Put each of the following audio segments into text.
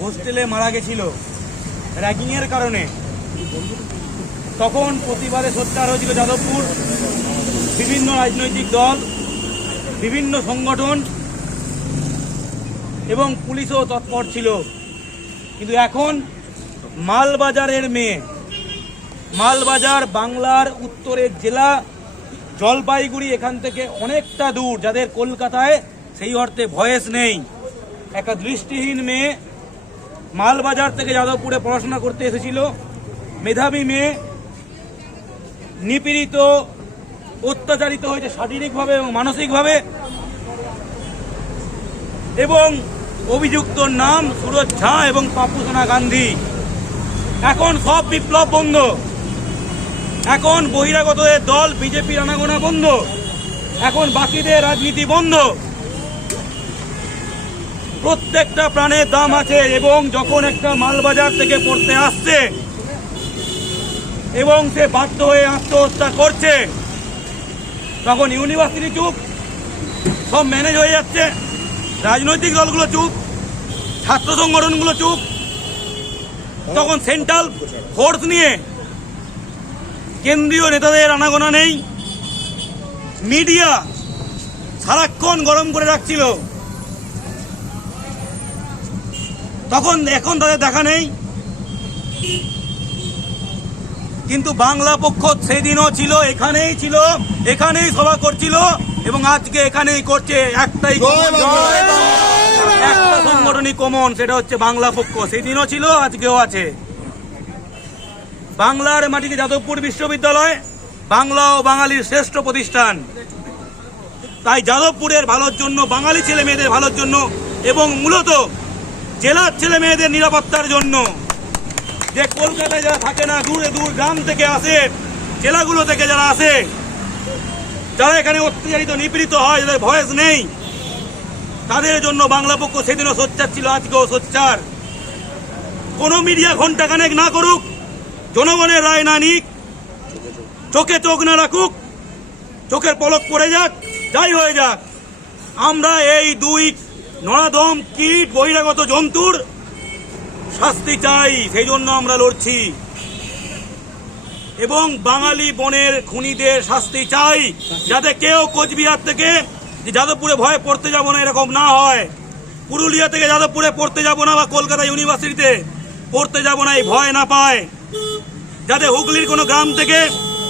হোস্টেলে মারা গেছিল। র্যাগিংয়ের কারণে। তখন প্রতিবাদে সোচ্চার হয়েছিল যাদবপুর, বিভিন্ন রাজনৈতিক দল, বিভিন্ন সংগঠন এবং পুলিশও তৎপর ছিল। কিন্তু এখন মালবাজারের মেয়ে, মালবাজার বাংলার উত্তরের জেলা, জলপাইগুড়ি এখান থেকে অনেকটা দূর, যাদের কলকাতায় সেই অর্থে ভয়েস নেই। একটা দৃষ্টিহীন মেয়ে মালবাজার থেকে যাদবপুরে পড়াশোনা করতে এসেছিল। মেধাবী মেয়ে, নিপীড়িত, অত্যাচারিত হয়েছে শারীরিকভাবে এবং মানসিকভাবে। এবং অভিযুক্তর নাম সুরজ ঝা এবং পাপুসোনা গান্ধী। এখন সব বিপ্লব বন্ধ। এখন বহিরাগতদের দল, বিজেপির আনাগোনা বন্ধ। এখন বাকিদের রাজনীতি বন্ধ। প্রত্যেকটা প্রাণের দাম আছে এবং যখন একটা মালবাজার থেকে পড়তে আসছে, এবং সে বাধ্য হয়ে আত্মহত্যা করছে, তখন ইউনিভার্সিটি চুপ, সব ম্যানেজ হয়ে যাচ্ছে, রাজনৈতিক দলগুলো চুপ, ছাত্র সংগঠনগুলো চুপ, তখন সেন্ট্রাল ফোর্স নিয়ে কেন্দ্রীয় নেতাদের আনাগোনা নেই, মিডিয়া সারাক্ষণ গরম করে রাখছিল। তখন এখন তাদের দেখা নেই। কিন্তু বাংলা পক্ষ সেদিনও ছিল এখানেই ছিল এখানেই সভা করছিল এবং আজকে এখানেই করছে একটাই একটা সংগঠনই কমন সেটা হচ্ছে বাংলা পক্ষ। সেদিনও ছিল আজকেও আছে। বাংলার মাটিতে যাদবপুর বিশ্ববিদ্যালয় বাংলা ও বাঙালির শ্রেষ্ঠ প্রতিষ্ঠান। তাই যাদবপুরের ভালোর জন্য বাঙালি ছেলে মেয়েদের ভালোর জন্য এবং মূলত জেলার ছেলে মেয়েদের নিরাপত্তার জন্য। যে কলকাতায় যারা থাকে না, দূরে দূর গ্রাম থেকে আসে, জেলাগুলো থেকে যারা আসে, যারা এখানে অত্যাচারিত, নিপীড়িত হয়, যাদের ভয়েস নেই, তাদের জন্য বাংলা পক্ষ সেদিনও সোচ্চার ছিল, আজকেও সোচ্চার। কোনো মিডিয়া ঘন্টাখানেক না করুক, জনগণের রায় না নিক, চোখে চোখ না রাখুক, চোখের পলক পড়ে যাক, যাই হয়ে যাক, আমরা এই দুই নরাদম কীট বহিরাগত জন্তুর শাস্তি চাই? সেই জন্য আমরা লড়ছি। এবং বাঙালি বনের খুনিদের শাস্তি চাই, যাতে কেউ কোচবিহার থেকে যে যাদবপুরে ভয়ে পড়তে যাব না, এরকম না হয়। পুরুলিয়া থেকে যাদবপুরে পড়তে যাব না বা কলকাতা ইউনিভার্সিটিতে পড়তে যাব না, এই ভয় না পায়। যাতে হুগলির কোনো গ্রাম থেকে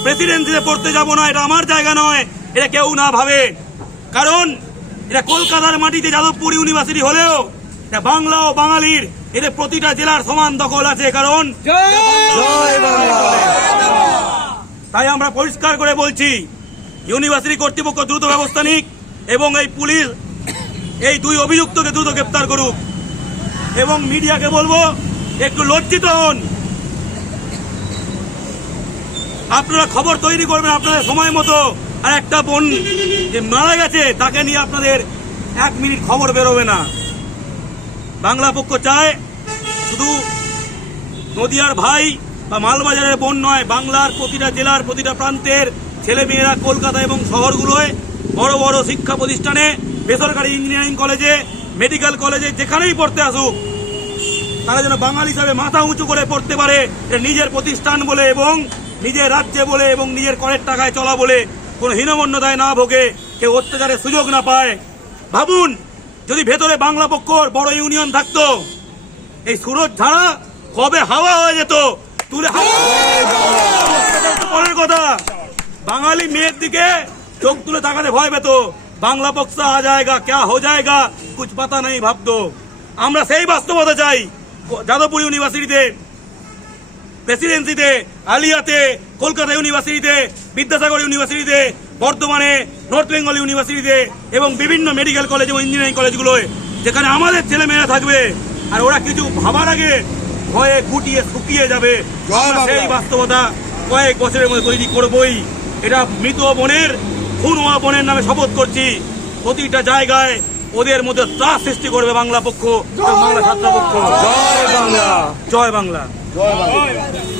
প্রেসিডেন্সিতে পড়তে যাব না, এটা আমার জায়গা নয়, এটা কেউ না ভাবে। কারণ এটা কলকাতার মাটিতে যাদবপুর ইউনিভার্সিটি হলেও এটা বাংলা ও বাঙালির এদের প্রতিটা জেলার সমান দখল আছে কারণ তাই আমরা পরিষ্কার করে বলছি ইউনিভার্সিটি কর্তৃপক্ষ দ্রুত ব্যবস্থা নিক এবং এই পুলিশ এই দুই অভিযুক্তকে দ্রুত গ্রেপ্তার করুক। এবং মিডিয়াকে বলব একটু লজ্জিত হন। আপনারা খবর তৈরি করবেন আপনাদের সময় মতো। আর একটা বোন যে মারা গেছে, তাকে নিয়ে আপনাদের এক মিনিট খবর বেরোবে না। বাংলা পক্ষ চায় শুধু নদিয়ার ভাই বা মালবাজারের বোন নয়, বাংলার প্রতিটা জেলার প্রতিটা প্রান্তের ছেলেমেয়েরা কলকাতা এবং শহরগুলোয় বড় বড় শিক্ষা প্রতিষ্ঠানে, বেসরকারি ইঞ্জিনিয়ারিং কলেজে, মেডিকেল কলেজে যেখানেই পড়তে আসুক, তারা যেন বাঙালি হিসাবে মাথা উঁচু করে পড়তে পারে নিজের প্রতিষ্ঠান বলে এবং নিজের রাজ্যে বলে এবং নিজের করের টাকায় চলা বলে কোনো হীনমন্যতায় না ভোগে, কেউ অত্যাচারের সুযোগ না পায়। ভাবুন, যদি ভেতরে বাংলা পক্ষর বড় ইউনিয়ন থাকতো, এই সুরজ ঝাড়া কবে হাওয়া হয়ে যেত? তুলে পরের কথা, বাঙালি মেয়ের দিকে চোখ তুলে তাকাতে ভয় পেত। বাংলা পক্ষ আ জায়গা, ক্যা হো জায়গা, কুছ পাতা নেই ভাবতো। আমরা সেই বাস্তবতা চাই। যাদবপুর ইউনিভার্সিটিতে, প্রেসিডেন্সিতে আলিয়াতে কলকাতা ইউনিভার্সিটিতে বিদ্যাসাগর ইউনিভার্সিটিতে বর্তমানে নর্থ বেঙ্গল ইউনিভার্সিটিতে এবং বিভিন্ন মেডিকেল কলেজ এবং ইঞ্জিনিয়ারিং কলেজগুলোয় যেখানে আমাদের ছেলেমেয়েরা থাকবে। আর ওরা কিছু ভাবার আগে ভয়ে গুটিয়ে শুকিয়ে যাবে। সেই বাস্তবতা কয়েক বছরের মধ্যে তৈরি করবই। এটা মৃত বনের খুন হওয়া বোনের নামে শপথ করছি। প্রতিটা জায়গায় ওদের মধ্যে ত্রাস সৃষ্টি করবে বাংলা পক্ষ বাংলা ছাত্র পক্ষ জয় বাংলা। জয় বাংলা। জয় বাংলা।